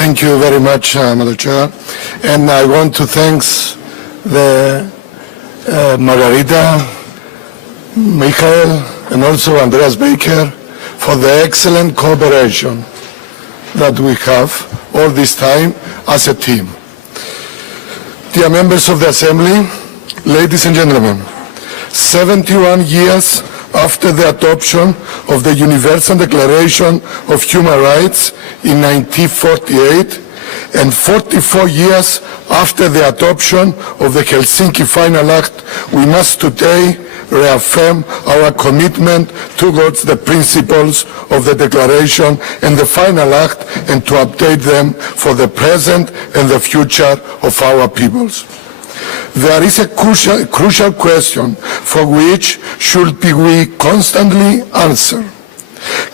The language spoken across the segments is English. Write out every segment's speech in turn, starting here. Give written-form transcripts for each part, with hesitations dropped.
Thank you very much, Madam Chair. And I want to thank Margarita, Michael, and also Andreas Baker for the excellent cooperation that we have all this time as a team. Dear members of the Assembly, ladies and gentlemen, 71 years after the adoption of the Universal Declaration of Human Rights in 1948 and 44 years after the adoption of the Helsinki Final Act, we must today reaffirm our commitment towards the principles of the Declaration and the Final Act and to update them for the present and the future of our peoples. There is a crucial question for which should we constantly answer.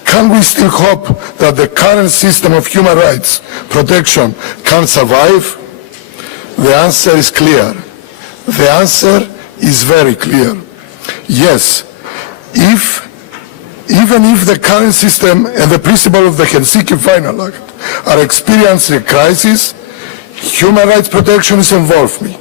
Can we still hope that the current system of human rights protection can survive? The answer is clear. The answer is very clear. Yes, even if the current system and the principle of the Helsinki Final Act are experiencing a crisis, human rights protection is evolving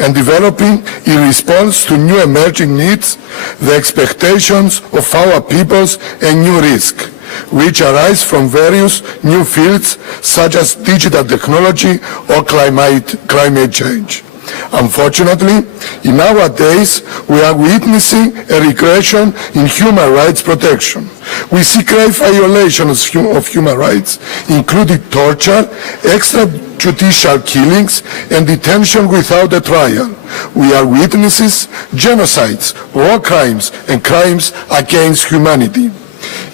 and developing in response to new emerging needs, the expectations of our peoples, and new risks, which arise from various new fields such as digital technology or climate change. Unfortunately, in our days, we are witnessing a regression in human rights protection. We see grave violations of human rights, including torture, extrajudicial killings, and detention without a trial. We are witnesses genocides, war crimes, and crimes against humanity.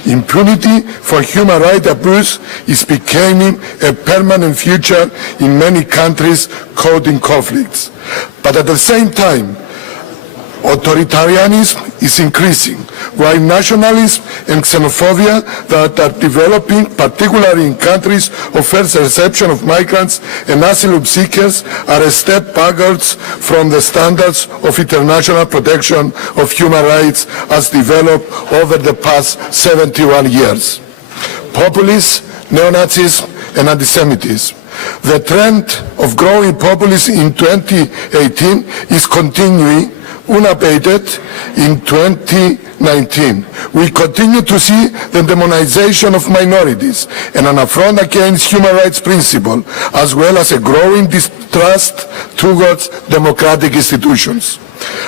Impunity for human rights abuse is becoming a permanent feature in many countries caught in conflicts. But at the same time, authoritarianism is increasing, while nationalism and xenophobia that are developing, particularly in countries of first reception of migrants and asylum seekers, are a step backwards from the standards of international protection of human rights as developed over the past 71 years. Populism, neo-Nazism, and anti-Semitism. The trend of growing populism in 2018 is continuing unabated in 2019. We continue to see the demonization of minorities and an affront against human rights principles, as well as a growing distrust towards democratic institutions.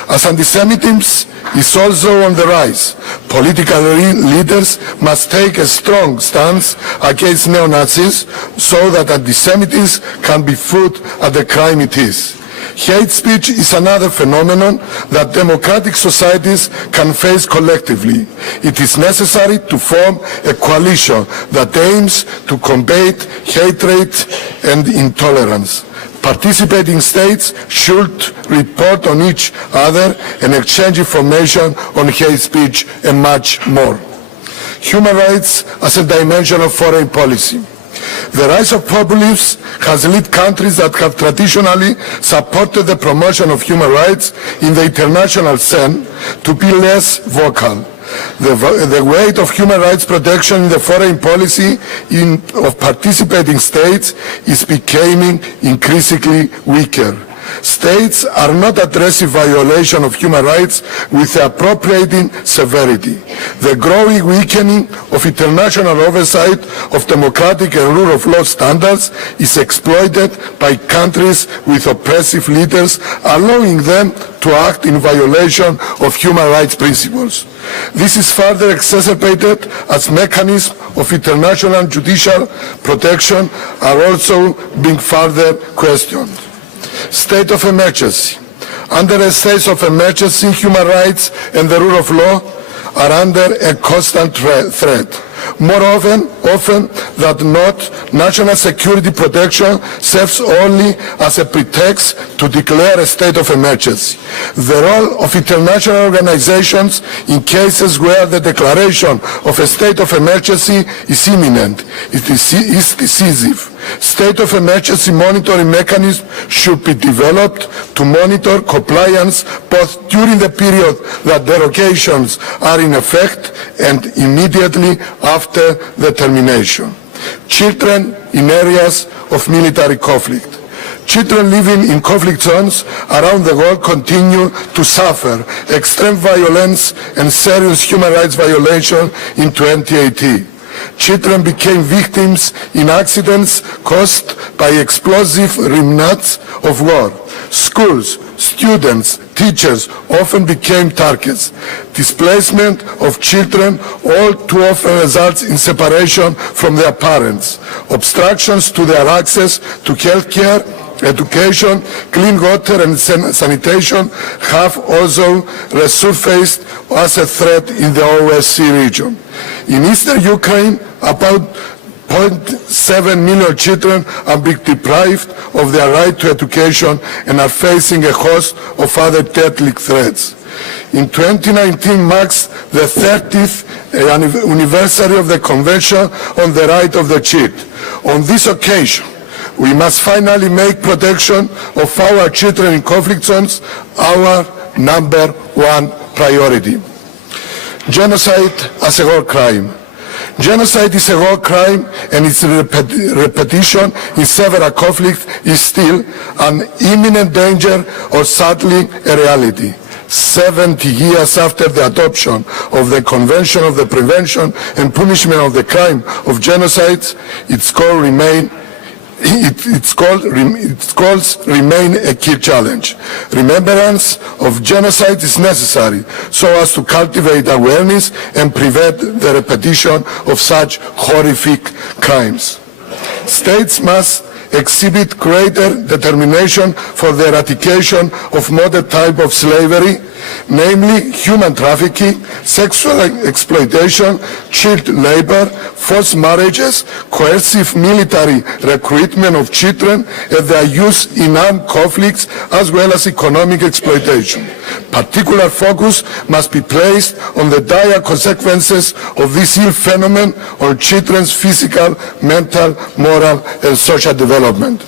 As anti-Semitism is also on the rise, political leaders must take a strong stance against neo-Nazis so that anti-Semitism can be put at the crime it is. Hate speech is another phenomenon that democratic societies can face collectively. It is necessary to form a coalition that aims to combat hatred and intolerance. Participating states should report on each other and exchange information on hate speech and much more. Human rights as a dimension of foreign policy. The rise of populism has led countries that have traditionally supported the promotion of human rights in the international scene to be less vocal. The weight of human rights protection in the foreign policy of participating states is becoming increasingly weaker. States are not addressing violation of human rights with the appropriate severity. The growing weakening of international oversight of democratic and rule of law standards is exploited by countries with oppressive leaders, allowing them to act in violation of human rights principles. This is further exacerbated as mechanisms of international judicial protection are also being further questioned. State of emergency. Under a state of emergency, human rights and the rule of law are under a constant threat. More often than not, national security protection serves only as a pretext to declare a state of emergency. The role of international organizations in cases where the declaration of a state of emergency is imminent is decisive. State of emergency monitoring mechanisms should be developed to monitor compliance both during the period that derogations are in effect and immediately after the termination. Children in areas of military conflict. Children living in conflict zones around the world continue to suffer extreme violence and serious human rights violations in 2018. Children became victims in accidents caused by explosive remnants of war. Schools, students, teachers often became targets. Displacement of children all too often results in separation from their parents. Obstructions to their access to health care, education, clean water and sanitation have also resurfaced as a threat in the OSCE region. In eastern Ukraine, about 0.7 million children are being deprived of their right to education and are facing a host of other deadly threats. In 2019 marks the 30th anniversary of the Convention on the Right of the Child. On this occasion, we must finally make protection of our children in conflict zones our number one priority. Genocide as a war crime. Genocide is a war crime, and its repetition in several conflicts is still an imminent danger or sadly a reality. 70 years after the adoption of the Convention of the Prevention and Punishment of the Crime of Genocide, its goals remain a key challenge. Remembrance of genocide is necessary so as to cultivate awareness and prevent the repetition of such horrific crimes. States must exhibit greater determination for the eradication of modern type of slavery, namely human trafficking, sexual exploitation, child labor, forced marriages, coercive military recruitment of children, and their use in armed conflicts, as well as economic exploitation. Particular focus must be placed on the dire consequences of this ill phenomenon on children's physical, mental, moral, and social development.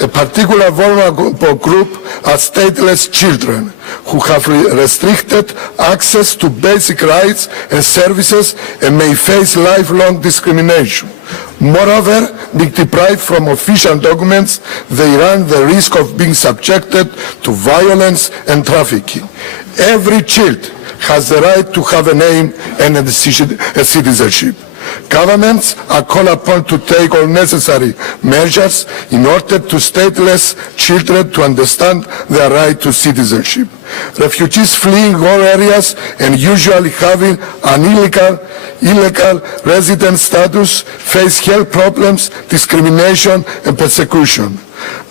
A particular vulnerable group are stateless children who have restricted access to basic rights and services and may face lifelong discrimination. Moreover, being deprived from official documents, they run the risk of being subjected to violence and trafficking. Every child has the right to have a name and a citizenship. Governments are called upon to take all necessary measures in order to stateless children to understand their right to citizenship. Refugees fleeing war areas and usually having an illegal resident status face health problems, discrimination and persecution.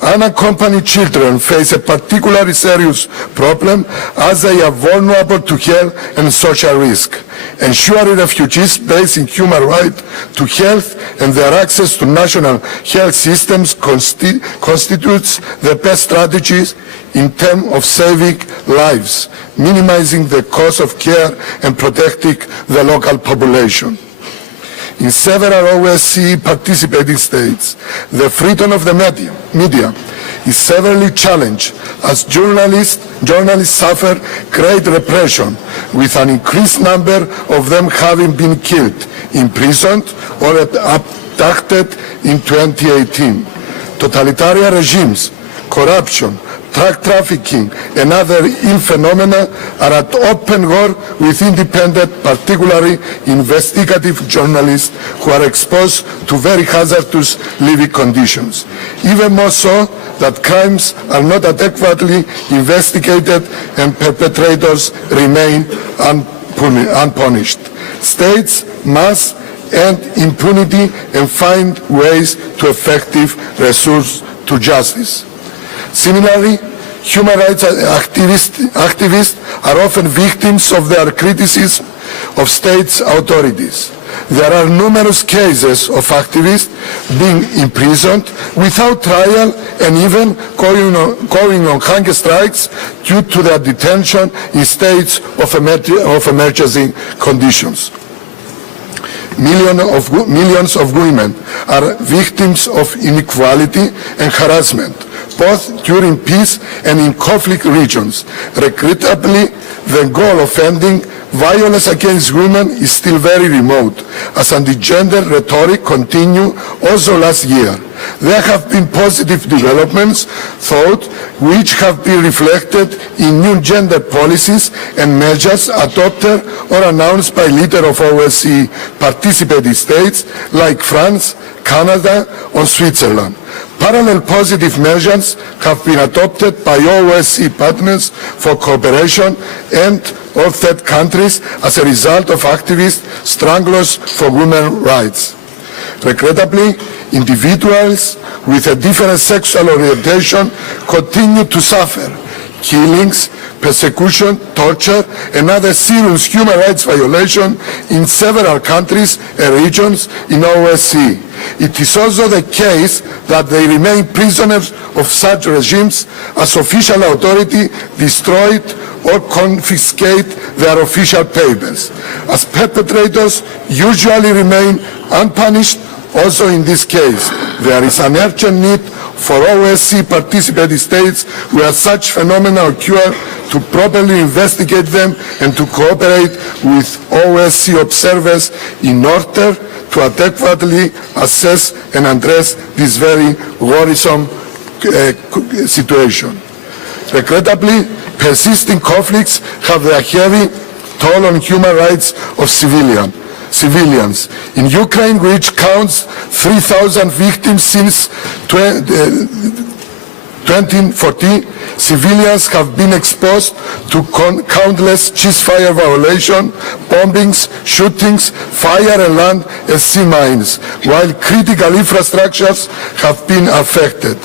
Unaccompanied children face a particularly serious problem as they are vulnerable to health and social risk. Ensuring refugees' basic human right to health and their access to national health systems constitutes the best strategies in terms of saving lives, minimizing the cost of care and protecting the local population. In several OSCE participating states, the freedom of the media is severely challenged as journalists suffer great repression, with an increased number of them having been killed, imprisoned or abducted in 2018. Totalitarian regimes, corruption, drug trafficking and other ill phenomena are at open war with independent, particularly investigative journalists who are exposed to very hazardous living conditions. Even more so that crimes are not adequately investigated and perpetrators remain unpunished. States must end impunity and find ways to effective resource to justice. Similarly, human rights activists are often victims of their criticism of state authorities. There are numerous cases of activists being imprisoned without trial and even going on hunger strikes due to their detention in states of emergency conditions. Millions of women are victims of inequality and harassment, both during peace and in conflict regions. Regrettably, the goal of ending violence against women is still very remote, as anti-gender rhetoric continued also last year. There have been positive developments, which have been reflected in new gender policies and measures adopted or announced by leaders of OSCE participating states like France, Canada, or Switzerland. Parallel positive measures have been adopted by OSCE partners for cooperation and of third countries as a result of activist strugglers for women's rights. Regrettably, individuals with a different sexual orientation continue to suffer killings, persecution, torture, and other serious human rights violations in several countries and regions in OSCE. It is also the case that they remain prisoners of such regimes as official authority destroyed or confiscate their official papers, as perpetrators usually remain unpunished. Also in this case, there is an urgent need for OSCE participating states where such phenomena occur to properly investigate them and to cooperate with OSCE observers in order to adequately assess and address this very worrisome situation. Regrettably, persisting conflicts have their heavy toll on human rights of civilians. In Ukraine, which counts 3,000 victims since 2014, civilians have been exposed to countless ceasefire violations, bombings, shootings, fire and land and sea mines, while critical infrastructures have been affected.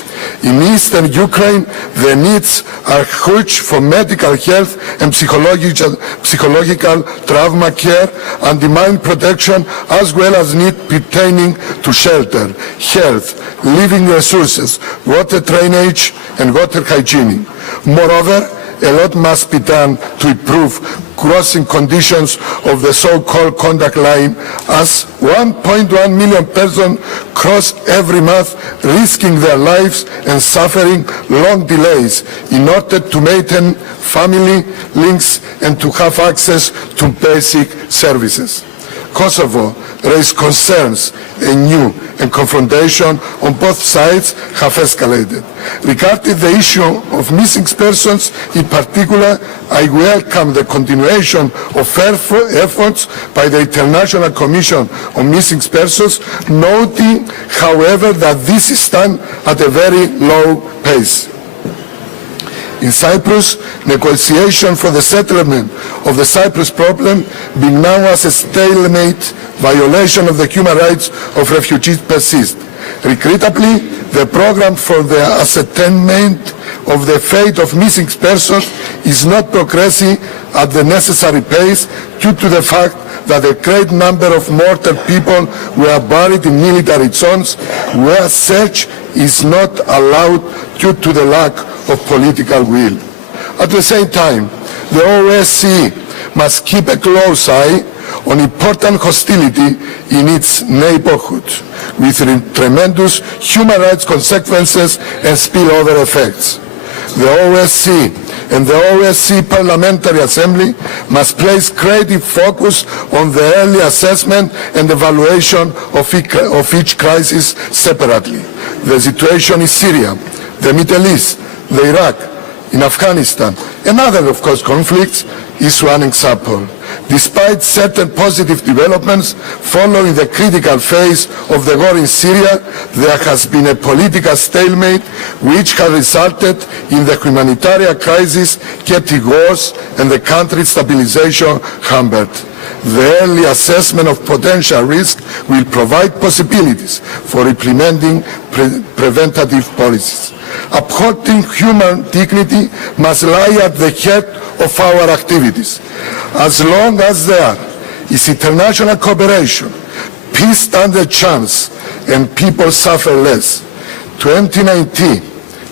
In eastern Ukraine, the needs are huge for medical health and psychological trauma care and demand protection, as well as need pertaining to shelter, health, living resources, water drainage, and water hygiene. Moreover, a lot must be done to improve crossing conditions of the so-called contact line, as 1.1 million persons cross every month, risking their lives and suffering long delays in order to maintain family links and to have access to basic services. Kosovo raised concerns anew, and confrontation on both sides have escalated. Regarding the issue of missing persons in particular, I welcome the continuation of efforts by the International Commission on Missing Persons, noting, however, that this is done at a very low pace. In Cyprus, negotiation for the settlement of the Cyprus problem being now as a stalemate. Violation of the human rights of refugees persist. Regrettably, the program for the ascertainment of the fate of missing persons is not progressing at the necessary pace due to the fact that a great number of mortal people were buried in military zones where search is not allowed due to the lack of political will. At the same time, the OSCE must keep a close eye on important hostility in its neighborhood, with tremendous human rights consequences and spillover effects. The OSCE and the OSCE Parliamentary Assembly must place creative focus on the early assessment and evaluation of each crisis separately. The situation in Syria, the Middle East, the Iraq, in Afghanistan, and other, of course, conflicts is one example. Despite certain positive developments following the critical phase of the war in Syria, there has been a political stalemate which has resulted in the humanitarian crisis getting worse and the country's stabilization hampered. The early assessment of potential risk will provide possibilities for implementing preventative policies. Upholding human dignity must lie at the head of our activities. As long as there is international cooperation, peace stands a chance and people suffer less. 2019,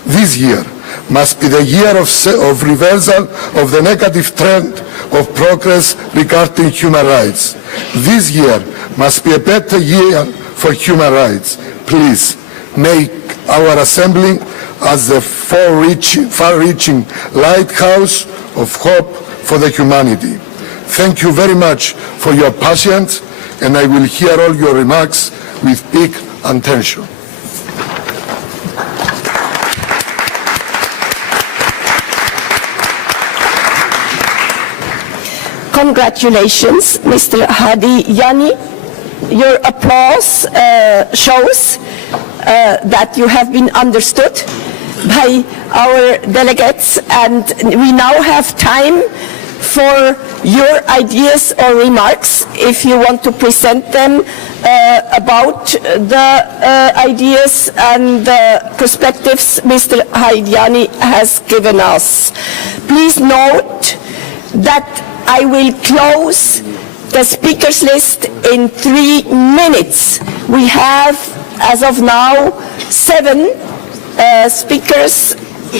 this year, must be the year of reversal of the negative trend of progress regarding human rights. This year must be a better year for human rights. Please make our assembly as the far-reaching lighthouse of hope for the humanity. thank you very much for your patience, and I will hear all your remarks with big attention. Congratulations, Mr. Hadjiyianni. Your applause shows that you have been understood by our delegates, and we now have time for your ideas or remarks, if you want to present them about the ideas and the perspectives Mr. Hadjiyianni has given us. Please note that I will close the speakers list in 3 minutes. We have, as of now, 7 speakers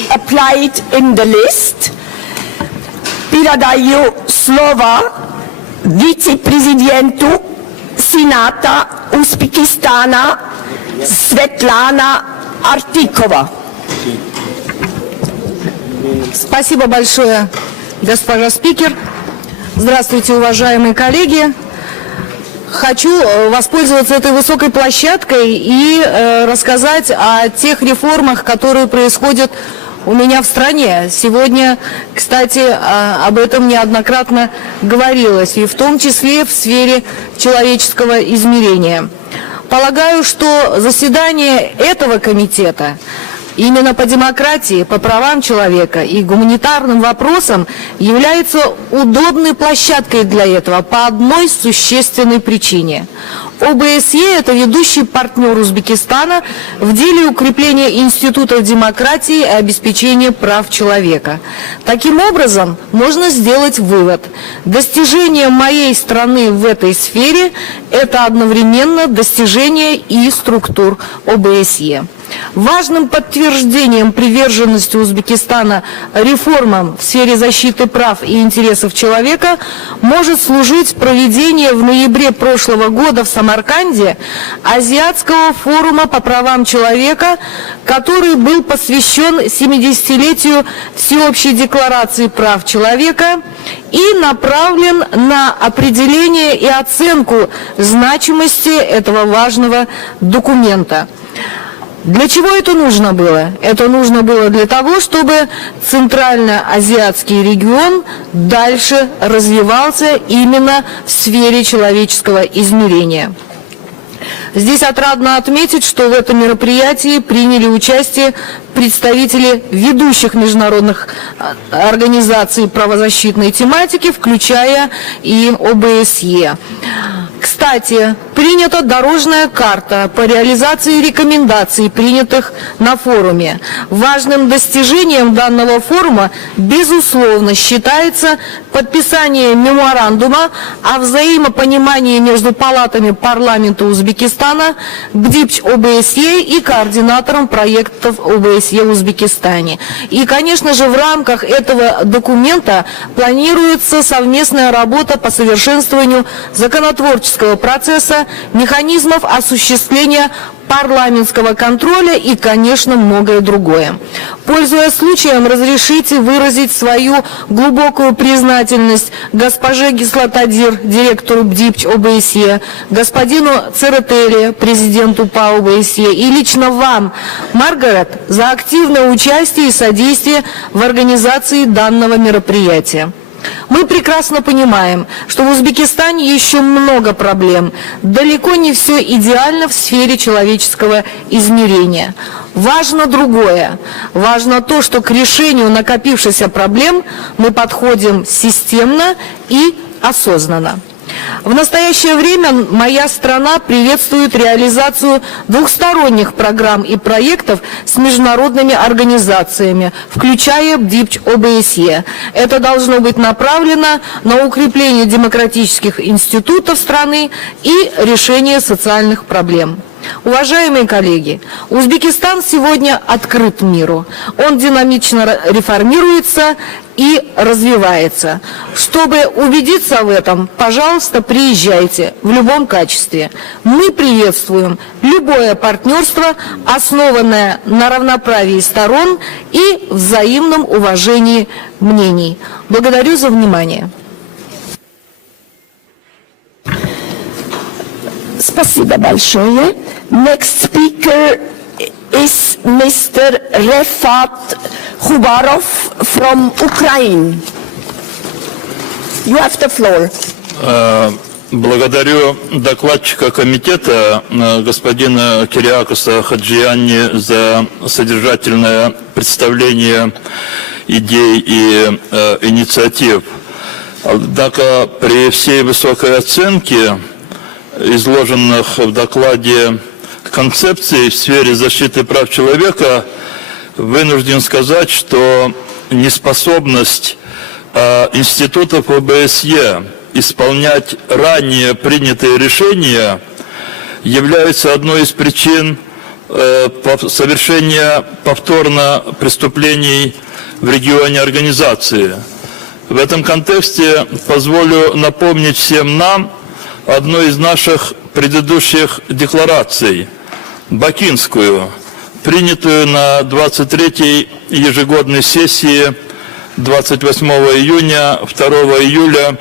applied in the list. Передаю слово вице-президенту Сената Узбекистана Светлана Артикова. Спасибо большое, госпожа спикер. Здравствуйте, уважаемые коллеги. Хочу воспользоваться этой высокой площадкой и рассказать о тех реформах, которые происходят у меня в стране. Сегодня, кстати, об этом неоднократно говорилось, и в том числе в сфере человеческого измерения. Полагаю, что заседание этого комитета именно по демократии, по правам человека и гуманитарным вопросам является удобной площадкой для этого по одной существенной причине. ОБСЕ – это ведущий партнер Узбекистана в деле укрепления институтов демократии и обеспечения прав человека. Таким образом, можно сделать вывод. Достижение моей страны в этой сфере – это одновременно достижение и структур ОБСЕ. Важным подтверждением приверженности Узбекистана реформам в сфере защиты прав и интересов человека может служить проведение в ноябре прошлого года в Самарканде Азиатского форума по правам человека, который был посвящен 70-летию Всеобщей декларации прав человека и направлен на определение и оценку значимости этого важного документа. Для чего это нужно было? Это нужно было для того, чтобы Центральноазиатский регион дальше развивался именно в сфере человеческого измерения. Здесь отрадно отметить, что в этом мероприятии приняли участие представители ведущих международных организаций правозащитной тематики, включая и ОБСЕ. Кстати, принята дорожная карта по реализации рекомендаций, принятых на форуме. Важным достижением данного форума, безусловно, считается подписание меморандума о взаимопонимании между палатами парламента Узбекистана, БДИПЧ ОБСЕ и координатором проектов ОБСЕ в Узбекистане. И, конечно же, в рамках этого документа планируется совместная работа по совершенствованию законотворческого процесса, механизмов осуществления парламентского контроля и, конечно, многое другое. Пользуясь случаем, разрешите выразить свою глубокую признательность госпоже Гислатадир, директору БДИПЧ ОБСЕ, господину Церетели, президенту ПАО ОБСЕ, и лично вам, Маргарет, за активное участие и содействие в организации данного мероприятия. Мы прекрасно понимаем, что в Узбекистане еще много проблем. Далеко не все идеально в сфере человеческого измерения. Важно другое. Важно то, что к решению накопившихся проблем мы подходим системно и осознанно. В настоящее время моя страна приветствует реализацию двухсторонних программ и проектов с международными организациями, включая БДИПЧ ОБСЕ. Это должно быть направлено на укрепление демократических институтов страны и решение социальных проблем. Уважаемые коллеги, Узбекистан сегодня открыт миру. Он динамично реформируется и развивается. Чтобы убедиться в этом, пожалуйста, приезжайте в любом качестве. Мы приветствуем любое партнерство, основанное на равноправии сторон и взаимном уважении мнений. Благодарю за внимание. Спасибо большое. Next speaker is Mr. Refat Khubarov from Ukraine. You have the floor. Благодарю докладчика комитета господина Kyriakos Hadjiyianni за содержательное представление идей и инициатив. Однако при всей высокой оценке изложенных в докладе концепций в сфере защиты прав человека вынужден сказать, что неспособность институтов ОБСЕ исполнять ранее принятые решения является одной из причин совершения повторно преступлений в регионе организации. В этом контексте позволю напомнить всем нам одну из наших предыдущих деклараций, бакинскую, принятую на 23-й ежегодной сессии 28 июня, 2 июля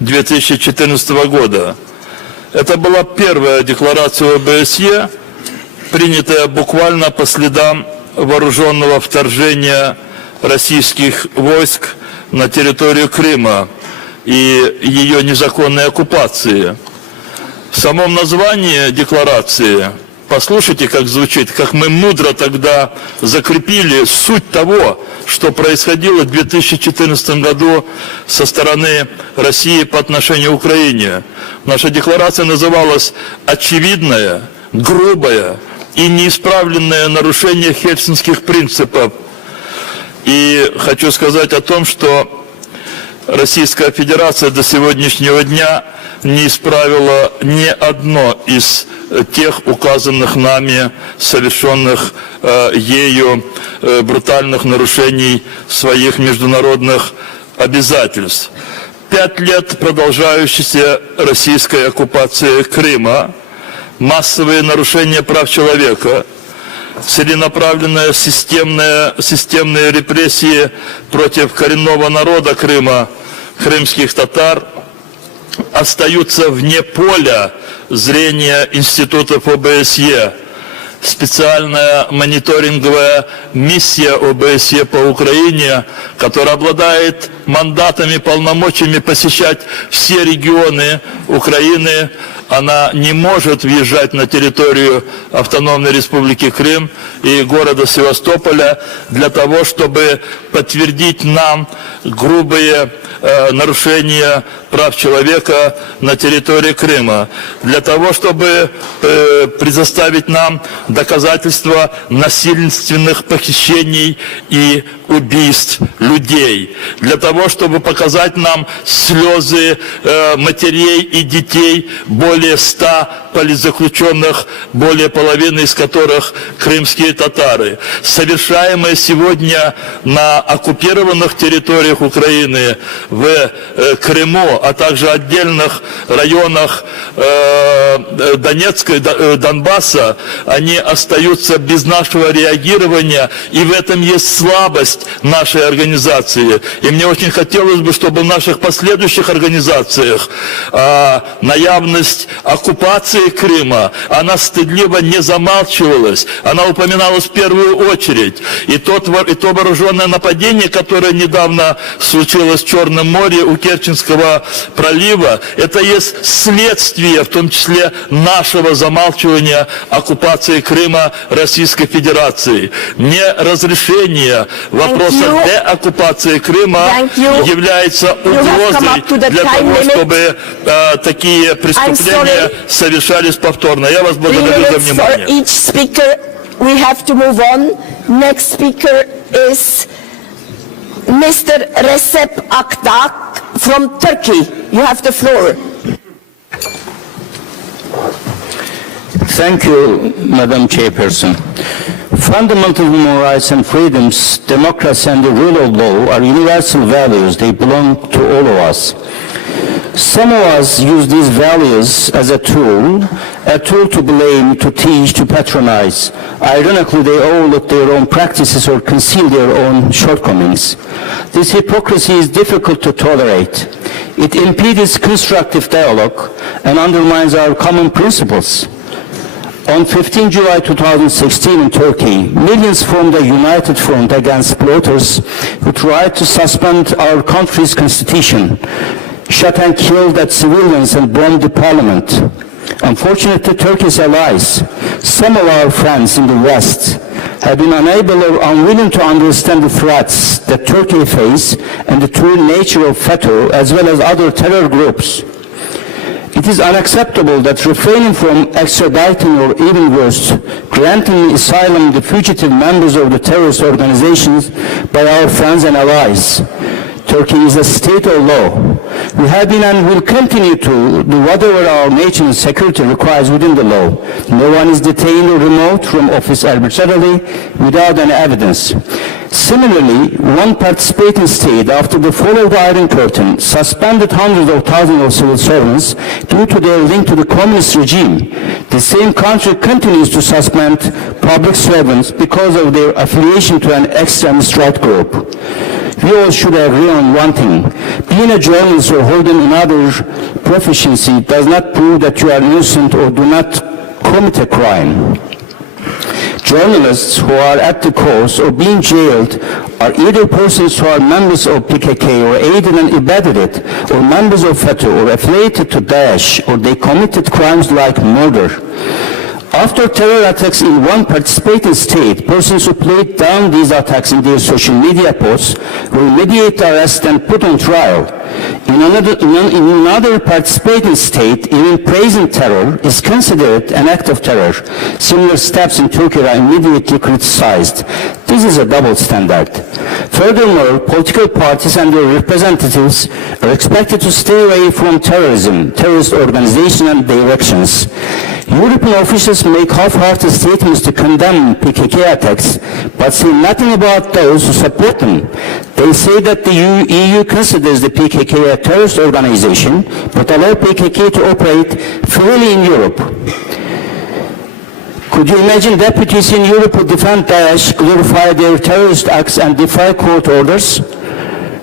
2014 года. Это была первая декларация ОБСЕ, принятая буквально по следам вооруженного вторжения российских войск на территорию Крыма и ее незаконной оккупации. В самом названии декларации, послушайте, как звучит, как мы мудро тогда закрепили суть того, что происходило в 2014 году со стороны России по отношению к Украине. Наша декларация называлась «Очевидное, грубое и неисправленное нарушение хельсинских принципов». И хочу сказать о том, что Российская Федерация до сегодняшнего дня не исправила ни одно из тех указанных нами, совершенных ею брутальных нарушений своих международных обязательств. 5 лет продолжающейся российской оккупации Крыма, массовые нарушения прав человека, целенаправленные системные репрессии против коренного народа Крыма, крымских татар, остаются вне поля зрения институтов ОБСЕ. Специальная мониторинговая миссия ОБСЕ по Украине, которая обладает мандатами, полномочиями посещать все регионы Украины, она не может въезжать на территорию Автономной Республики Крым и города Севастополя для того, чтобы подтвердить нам грубые нарушения прав человека на территории Крыма, для того, чтобы предоставить нам доказательства насильственных похищений и убийств людей, для того, чтобы показать нам слезы матерей и детей более 100 политзаключенных, более половины из которых крымские татары. Совершаемые сегодня на оккупированных территориях Украины, в Крыму, а также отдельных районах Донецка, Донбасса, они остаются без нашего реагирования, и в этом есть слабость нашей организации. И мне очень хотелось бы, чтобы в наших последующих организациях наявность оккупации Крыма, она стыдливо не замалчивалась, она упоминалась в первую очередь. И то вооруженное нападение, которое недавно случилось в Черном море у Керченского пролива, это есть следствие, в том числе нашего замалчивания оккупации Крыма Российской Федерации. Не разрешение вопроса деоккупации Крыма является угрозой для того, чтобы такие преступления совершались повторно. Я вас благодарю за внимание. We have to move on. Next speaker is Mr. Recep Aktak from Turkey. You have the floor. Thank you, Madam Chairperson. Fundamental human rights and freedoms, democracy and the rule of law are universal values. They belong to all of us. Some of us use these values as a tool to blame, to teach, to patronize. Ironically, they overlook their own practices or conceal their own shortcomings. This hypocrisy is difficult to tolerate. It impedes constructive dialogue and undermines our common principles. On 15 July 2016 in Turkey, millions formed a united front against plotters who tried to suspend our country's constitution, shot and killed at civilians and bombed the parliament. Unfortunately, Turkey's allies, some of our friends in the West, have been unable or unwilling to understand the threats that Turkey faces and the true nature of FETÖ as well as other terror groups. It is unacceptable that refraining from extraditing or even worse, granting asylum to fugitive members of the terrorist organizations by our friends and allies. Turkey is a state of law. We have been and will continue to do whatever our nation's security requires within the law. No one is detained or removed from office arbitrarily without any evidence. Similarly, one participating state, after the fall of the Iron Curtain, suspended hundreds of thousands of civil servants due to their link to the communist regime. The same country continues to suspend public servants because of their affiliation to an extremist right group. We all should agree on one thing. Being a journalist or holding another proficiency does not prove that you are innocent or do not commit a crime. Journalists who are at the cause or being jailed are either persons who are members of PKK or aided and abetted it, or members of FETÖ or affiliated to Daesh, or they committed crimes like murder. After terror attacks in one participating state, persons who played down these attacks in their social media posts were immediately arrested and put on trial. In another participating state, even praising terror is considered an act of terror. Similar steps in Turkey are immediately criticized. This is a double standard. Furthermore, political parties and their representatives are expected to stay away from terrorism, terrorist organizations and directions. European officials make half-hearted statements to condemn PKK attacks, but say nothing about those who support them. They say that the EU considers the PKK a terrorist organization, but allow PKK to operate freely in Europe. Could you imagine deputies in Europe who defend Daesh, glorify their terrorist acts and defy court orders?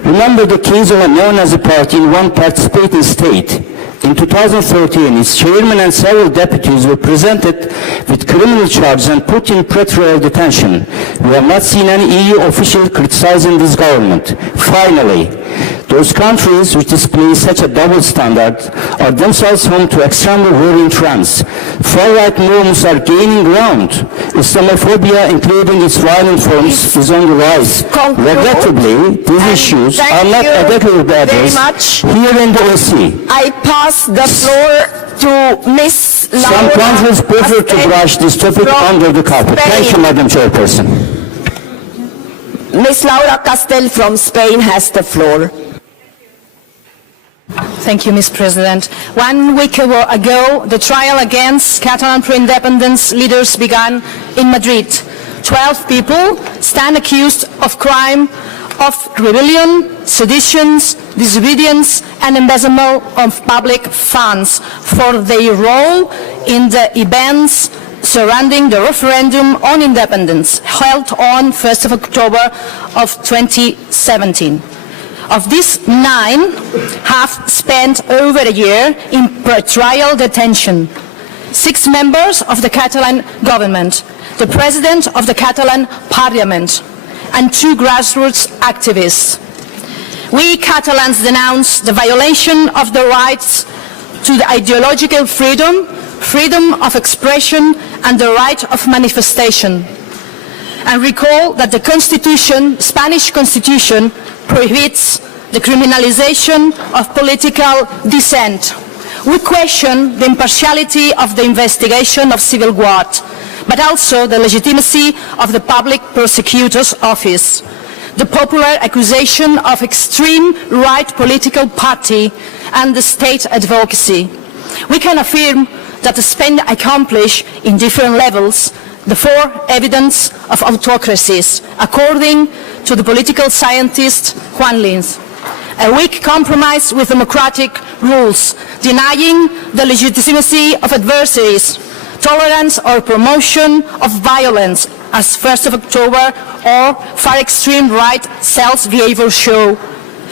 Remember the case of a neo-Nazi party in one participating state. In 2013, its chairman and several deputies were presented with criminal charges and put in pretrial detention. We have not seen any EU official criticizing this government. Finally, those countries which display such a double standard are themselves home to extremely worrying trends. Far-right movements are gaining ground. Islamophobia, including its violent forms, is on the rise. Regrettably, these issues are not adequately addressed here in the OSCE. I pass the floor to Ms. Laura. Some countries prefer to brush this topic under the carpet. Thank you, Madam Chairperson. Ms. Laura Castel from Spain has the floor. Thank you, Ms. President. 1 week ago, the trial against Catalan pro-independence leaders began in Madrid. 12 people stand accused of crime of rebellion, sedition, disobedience, and embezzlement of public funds for their role in the events surrounding the referendum on independence held on 1st of October of 2017. Of these, 9 have spent over a year in pre-trial detention. 6 members of the Catalan government, the president of the Catalan Parliament, and 2 grassroots activists. We Catalans denounce the violation of the rights to the ideological freedom, freedom of expression, and the right of manifestation. And recall that the Constitution, Spanish Constitution, prohibits the criminalization of political dissent. We question the impartiality of the investigation of civil war, but also the legitimacy of the public prosecutor's office, the popular accusation of extreme right political party, and the state advocacy. We can affirm that Spain accomplished in different levels the 4 evidence of autocracies, according to the political scientist Juan Linz. A weak compromise with democratic rules, denying the legitimacy of adversaries, tolerance or promotion of violence, as 1st of October or far extreme right self-behavior show,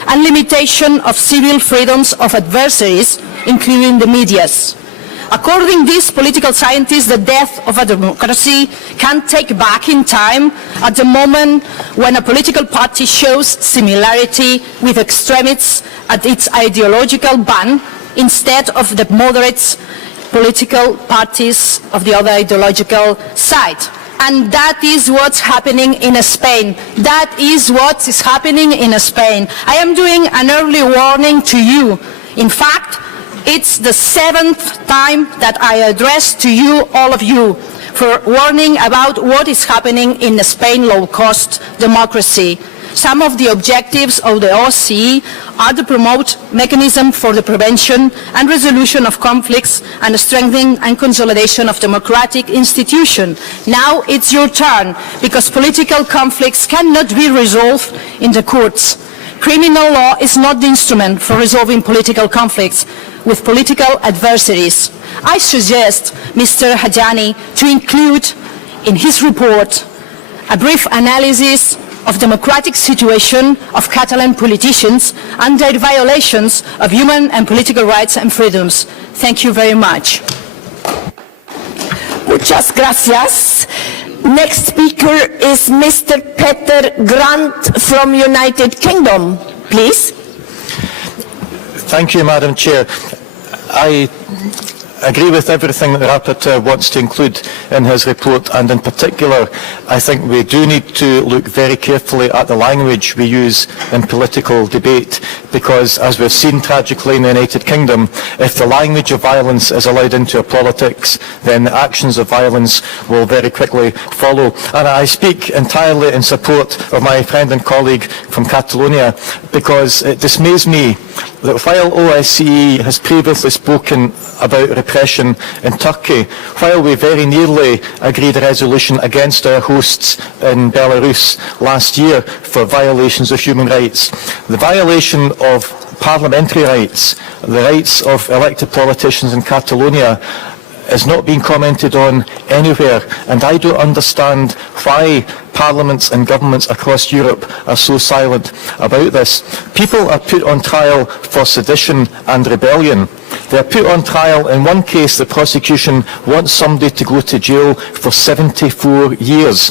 and limitation of civil freedoms of adversaries, including the medias. According to these political scientists, the death of a democracy can take back in time at the moment when a political party shows similarity with extremists at its ideological ban instead of the moderate political parties of the other ideological side. And that is what's happening in Spain. That is what is happening in Spain. I am doing an early warning to you. In fact, it's the 7th time that I address to you, all of you, for warning about what is happening in Spain low-cost democracy. Some of the objectives of the OSCE are to promote mechanism for the prevention and resolution of conflicts and strengthening and consolidation of democratic institutions. Now it's your turn, because political conflicts cannot be resolved in the courts. Criminal law is not the instrument for resolving political conflicts with political adversaries. I suggest Mr. Hadjiyianni to include in his report a brief analysis of democratic situation of Catalan politicians and their violations of human and political rights and freedoms. Thank you very much. Muchas gracias. Next speaker is Mr. Peter Grant from United Kingdom. Please. Thank you, Madam Chair. I agree with everything that the Rapporteur wants to include in his report, and in particular, I think we do need to look very carefully at the language we use in political debate, because as we've seen tragically in the United Kingdom, if the language of violence is allowed into our politics, then the actions of violence will very quickly follow. And I speak entirely in support of my friend and colleague from Catalonia, because it dismays me that while OSCE has previously spoken about repression in Turkey, while we very nearly agreed a resolution against our hosts in Belarus last year for violations of human rights, the violation of parliamentary rights, the rights of elected politicians in Catalonia, is not being commented on anywhere, and I don't understand why parliaments and governments across Europe are so silent about this. People are put on trial for sedition and rebellion. They are put on trial. In one case, the prosecution wants somebody to go to jail for 74 years,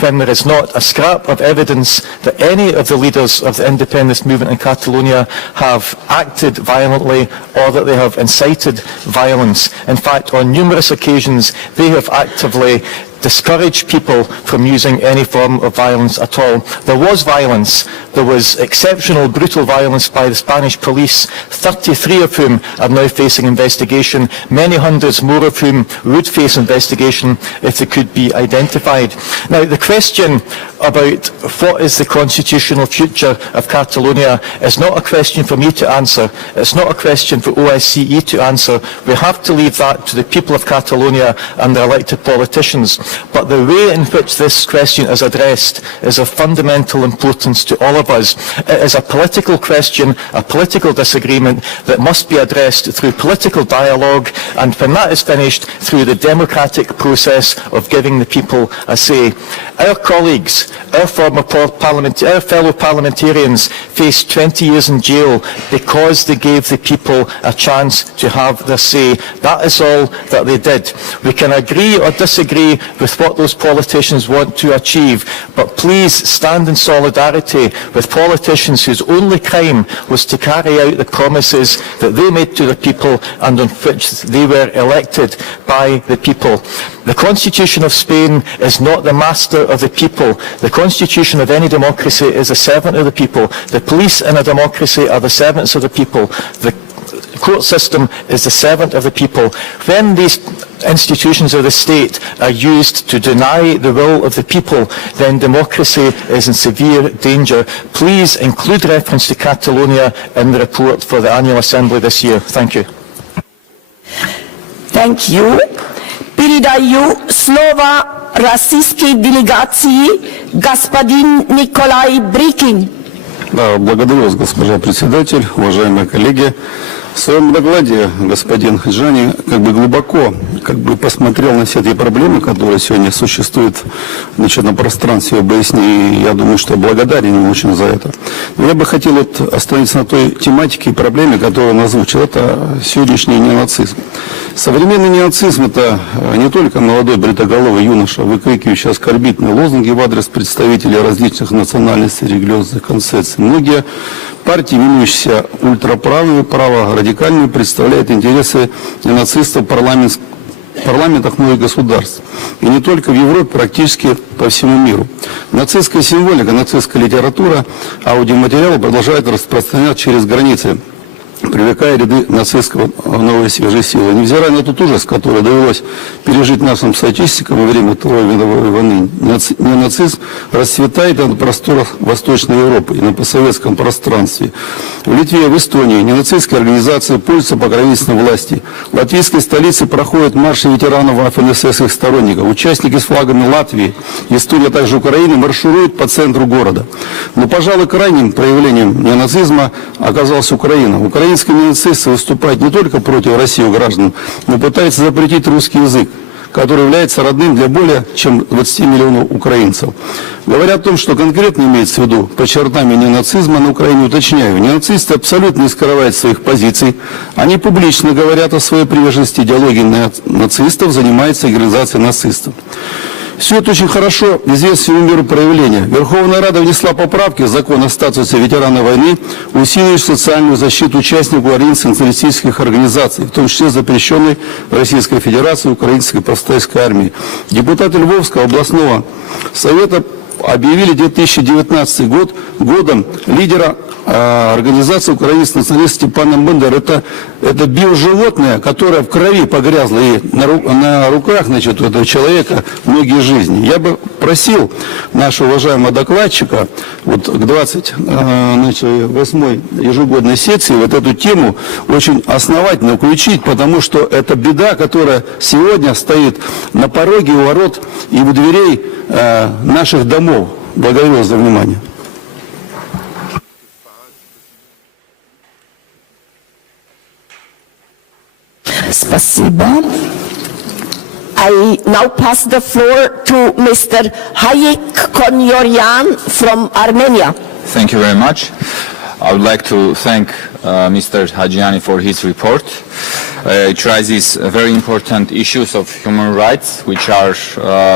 when there is not a scrap of evidence that any of the leaders of the independence movement in Catalonia have acted violently or that they have incited violence. In fact, on numerous occasions, they have actively discourage people from using any form of violence at all. There was violence. There was exceptional, brutal violence by the Spanish police, 33 of whom are now facing investigation, many hundreds more of whom would face investigation if they could be identified. Now, the question about what is the constitutional future of Catalonia is not a question for me to answer. It's not a question for OSCE to answer. We have to leave that to the people of Catalonia and their elected politicians. But the way in which this question is addressed is of fundamental importance to all of us. It is a political question, a political disagreement that must be addressed through political dialogue, and when that is finished, through the democratic process of giving the people a say. Our colleagues, our fellow parliamentarians faced 20 years in jail because they gave the people a chance to have their say. That is all that they did. We can agree or disagree with what those politicians want to achieve, but please stand in solidarity with politicians whose only crime was to carry out the promises that they made to the people and on which they were elected by the people. The Constitution of Spain is not the master of the people. The Constitution of any democracy is a servant of the people. The police in a democracy are the servants of the people. The court system is the servant of the people. When these institutions of the state are used to deny the will of the people, then democracy is in severe danger. Please include reference to Catalonia in the report for the annual assembly this year. Thank you. Thank you. Передаю слово российской делегации господин Николай Брикин. Благодарю вас, госпожа председатель, уважаемые коллеги. В своем докладе господин Hadjiyianni глубоко посмотрел на все эти проблемы, которые сегодня существуют, на пространстве ОБСЕ, и я думаю, что благодарен ему очень за это. Но я бы хотел остановиться на той тематике и проблеме, которую он озвучил. Это сегодняшний неонацизм. Современный неонацизм – это не только молодой бритоголовый юноша, выкрикивающий оскорбительные лозунги в адрес представителей различных национальностей и религиозных концепций. Многие партии, именующиеся ультраправыми, право-радикальными, представляют интересы нацистов в парламентах многих государств. И не только в Европе, практически по всему миру. Нацистская символика, нацистская литература, аудиоматериалы продолжают распространяться через границы, привлекая ряды нацистского новой свежей силы. Невзирая на тот ужас, который довелось пережить нашим статистикам во время Второй мировой войны, неонацизм расцветает на просторах Восточной Европы и на постсоветском пространстве. В Литве, в Эстонии ненацистские организации пользуются покровительством власти. В латвийской столице проходят марши ветеранов ВАФ-НСС и их сторонников. Участники с флагами Латвии, Эстонии, а также Украины маршируют по центру города. Но, пожалуй, крайним проявлением неонацизма оказалась Украина. Украинские неонацисты выступают не только против России граждан, но пытаются запретить русский язык, который является родным для более чем 20 миллионов украинцев. Говоря о том, что конкретно имеется в виду под чертами неонацизма на Украине, уточняю, неонацисты абсолютно не скрывают своих позиций, они публично говорят о своей приверженности идеологии нацистов, занимаются организацией нацистов. Все это очень хорошо известно всему миру проявления. Верховная Рада внесла поправки в закон о статусе ветерана войны, усиливая социальную защиту участников военно-националистических организаций, в том числе запрещенной в Российской Федерации Украинской повстанческой армии. Депутаты Львовского областного совета объявили 2019 год годом лидера организации украинских националистов Степана Бендера. Это биоживотное, которое в крови погрязло, и на руках, у этого человека многие жизни. Я бы просил нашего уважаемого докладчика к 28-й ежегодной сессии эту тему очень основательно включить, потому что это беда, которая сегодня стоит на пороге, у ворот и у дверей наших домов. Благодарю вас за внимание. Спасибо. I now pass the floor to Mr. Hadjiyianni from Armenia. Thank you very much. I would like to thank Mr. Hadjiyianni for his report. It raises very important issues of human rights, which are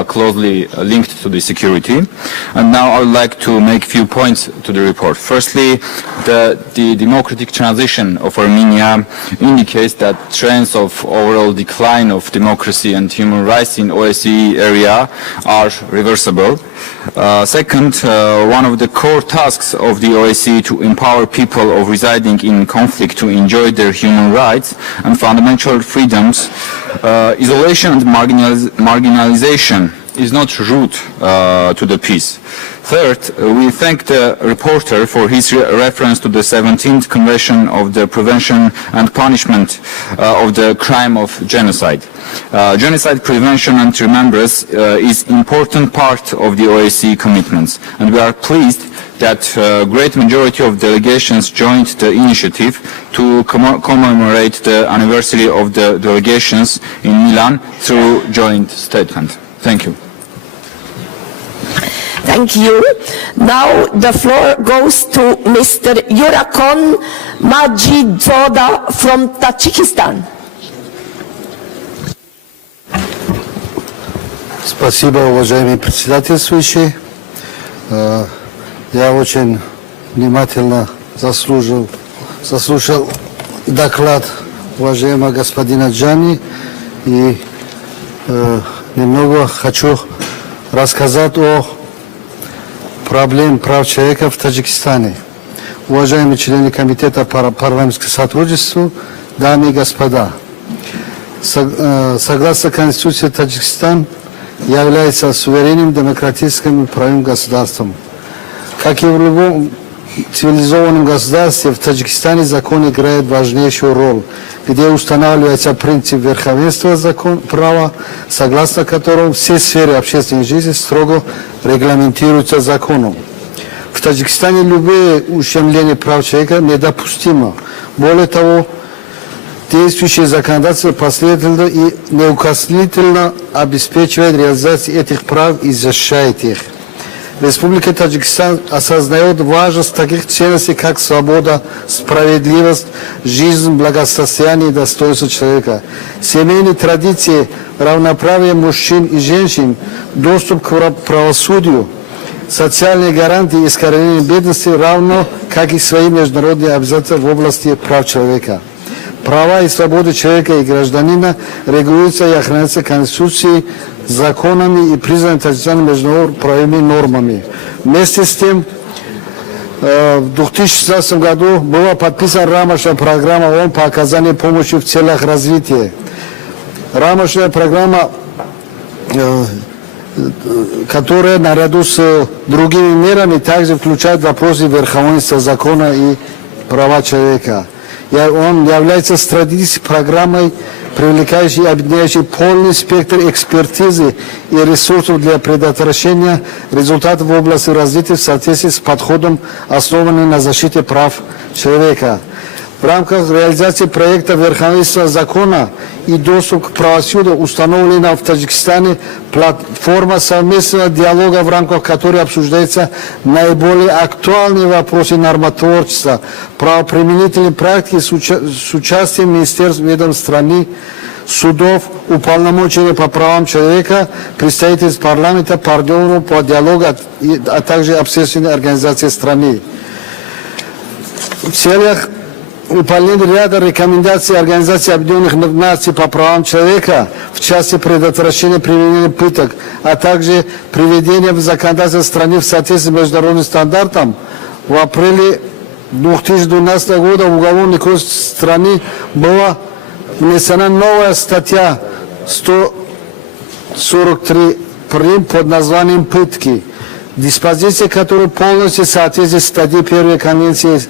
closely linked to the security. And now I would like to make a few points to the report. Firstly, the democratic transition of Armenia indicates that trends of overall decline of democracy and human rights in OSCE area are reversible. Second, one of the core tasks of the OSCE to empower people of residing in conflict to enjoy their human rights and fundamental freedoms, isolation and marginalization is not route to the peace. Third, we thank the rapporteur for his reference to the 17th Convention of the Prevention and Punishment of the Crime of Genocide. Genocide prevention and remembrance is an important part of the OSCE commitments, and we are pleased that a great majority of delegations joined the initiative to commemorate the anniversary of the delegations in Milan through joint statement. Thank you. Thank you. Now the floor goes to Mr. Kyriakos Hadjiyianni from Tajikistan. Спасибо, уважаемый председательствующий. Я очень внимательно заслушал доклад уважаемого господина Джани и немного хочу рассказать о проблеме прав человека в Таджикистане. Уважаемые члены Комитета парламентского сотрудничества, дамы и господа, согласно Конституции Таджикистан является суверенным демократическим и правовым государством. Как и в любом цивилизованном государстве, в Таджикистане закон играет важнейшую роль, где устанавливается принцип верховенства права, согласно которому все сферы общественной жизни строго регламентируются законом. В Таджикистане любые ущемления прав человека недопустимо. Более того, действующее законодательство последовательно и неукоснительно обеспечивает реализацию этих прав и защищает их. Республика Таджикистан осознает важность таких ценностей, как свобода, справедливость, жизнь, благосостояние и достоинство человека. Семейные традиции, равноправие мужчин и женщин, доступ к правосудию, социальные гарантии и искоренение бедности, равно как и свои международные обязательства в области прав человека. Права и свободы человека и гражданина регулируются и охраняются Конституцией, законами и признаны Таджикистаном международными нормами. Вместе с тем, в 2016 году была подписана рамочная программа ООН по оказанию помощи в целях развития. Рамочная программа, которая наряду с другими мерами также включает вопросы верховенства закона и права человека. Он является стратегической программой, привлекающей и объединяющей полный спектр экспертизы и ресурсов для предотвращения результатов в области развития в соответствии с подходом, основанным на защите прав человека. В рамках реализации проекта верховенства закона и доступ к правосудию установлена в Таджикистане платформа совместного диалога, в рамках которой обсуждаются наиболее актуальные вопросы нормотворчества, правоприменительной практики с участием министерств, ведомств страны, судов, уполномоченных по правам человека, представительств парламента, партнеров по диалогу, а также общественной организации страны. В целях выполнение ряда рекомендаций Организации Объединенных Наций по правам человека в части предотвращения применения пыток, а также приведения в законодательство страны в соответствии с международным стандартом, в апреле 2012 года в Уголовный кодекс страны была внесена новая статья 143 прим. Под названием «Пытки», диспозиция которой полностью соответствует статье 1 Конвенции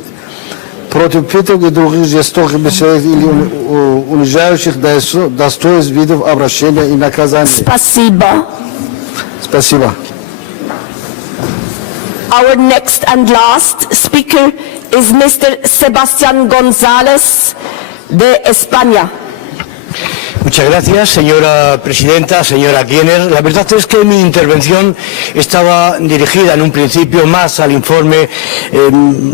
против пыток и других жестоких или унижающих достоинств видов обращения и наказания. Спасибо. Спасибо. Our next and last speaker is Mr. Sebastián González de España. Muchas gracias, señora presidenta, señora Kiener. La verdad es que mi intervención estaba dirigida en un principio más al informe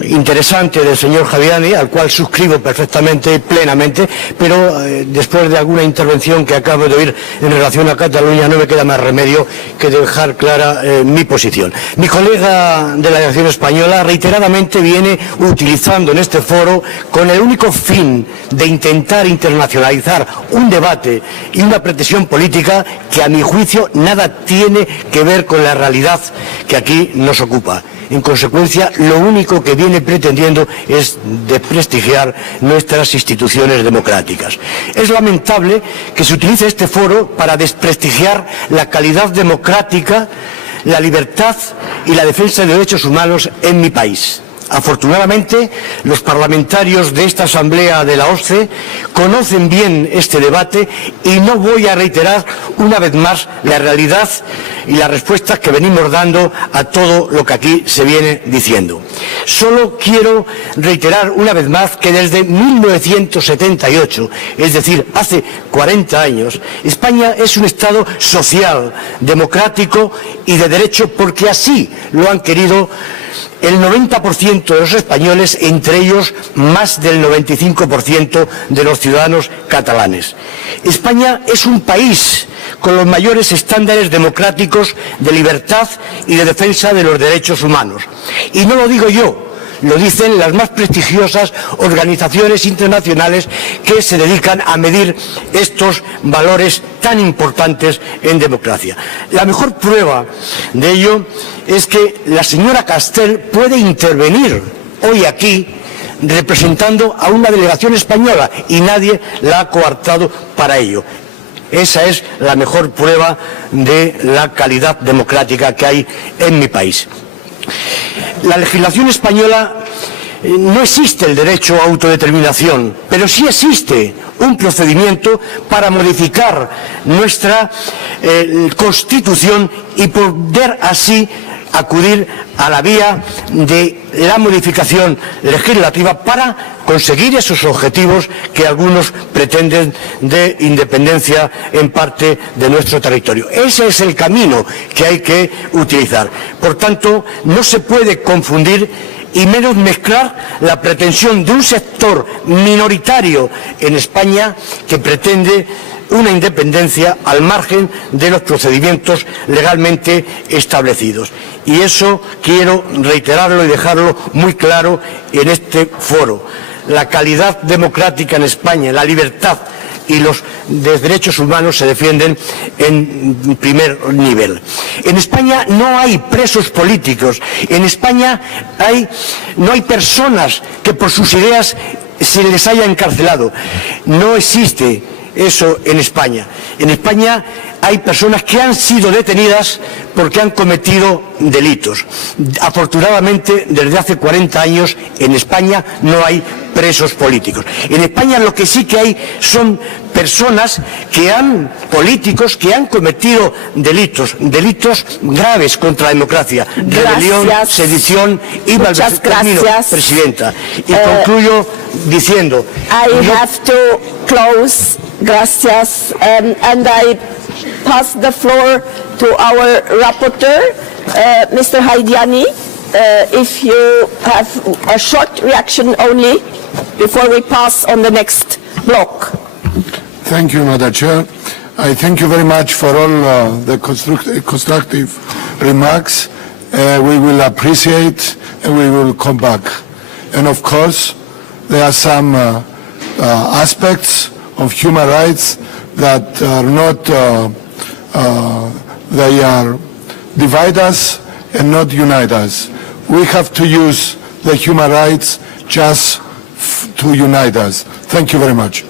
interesante del señor Hadjiyianni, al cual suscribo perfectamente y plenamente, pero después de alguna intervención que acabo de oír en relación a Cataluña no me queda más remedio que dejar clara mi posición. Mi colega de la delegación española reiteradamente viene utilizando en este foro con el único fin de intentar internacionalizar un debate y una pretensión política que a mi juicio nada tiene que ver con la realidad que aquí nos ocupa. En consecuencia, lo único que viene pretendiendo es desprestigiar nuestras instituciones democráticas. Es lamentable que se utilice este foro para desprestigiar la calidad democrática, la libertad y la defensa de derechos humanos en mi país. Afortunadamente, los parlamentarios de esta Asamblea de la OSCE conocen bien este debate y no voy a reiterar una vez más la realidad y las respuestas que venimos dando a todo lo que aquí se viene diciendo. Solo quiero reiterar una vez más que desde 1978, es decir, hace 40 años, España es un Estado social, democrático y de derecho porque así lo han querido el 90% de los españoles, entre ellos más del 95% de los ciudadanos catalanes. España es un país con los mayores estándares democráticos de libertad y de defensa de los derechos humanos. Y no lo digo yo, lo dicen las más prestigiosas organizaciones internacionales que se dedican a medir estos valores tan importantes en democracia. La mejor prueba de ello es que la señora Castel puede intervenir hoy aquí representando a una delegación española y nadie la ha coartado para ello. Esa es la mejor prueba de la calidad democrática que hay en mi país. La legislación española no existe el derecho a autodeterminación, pero sí existe un procedimiento para modificar nuestra Constitución y poder así acudir a la vía de la modificación legislativa para conseguir esos objetivos que algunos pretenden de independencia en parte de nuestro territorio. Ese es el camino que hay que utilizar. Por tanto, no se puede confundir y menos mezclar la pretensión de un sector minoritario en España que pretende una independencia al margen de los procedimientos legalmente establecidos. Y eso quiero reiterarlo y dejarlo muy claro en este foro. La calidad democrática en España, la libertad y los derechos humanos se defienden en primer nivel. En España no hay presos políticos. En España no hay personas que por sus ideas se les haya encarcelado. No existe eso en España. En España hay personas que han sido detenidas porque han cometido delitos. Afortunadamente, desde hace 40 años en España no hay presos políticos. En España lo que sí que hay son personas políticos que han cometido delitos graves contra la democracia, rebelión, sedición y termino, Presidenta. Y concluyo diciendo... I have to close. Gracias. And I pass the floor to our rapporteur, Mr. Hadjiyianni, if you have a short reaction only before we pass on the next block. Thank you, Madam Chair. I thank you very much for all the constructive remarks. We will appreciate and we will come back. And of course, there are some aspects of human rights that are not, they are divide us and not unite us. We have to use the human rights just to unite us. Thank you very much.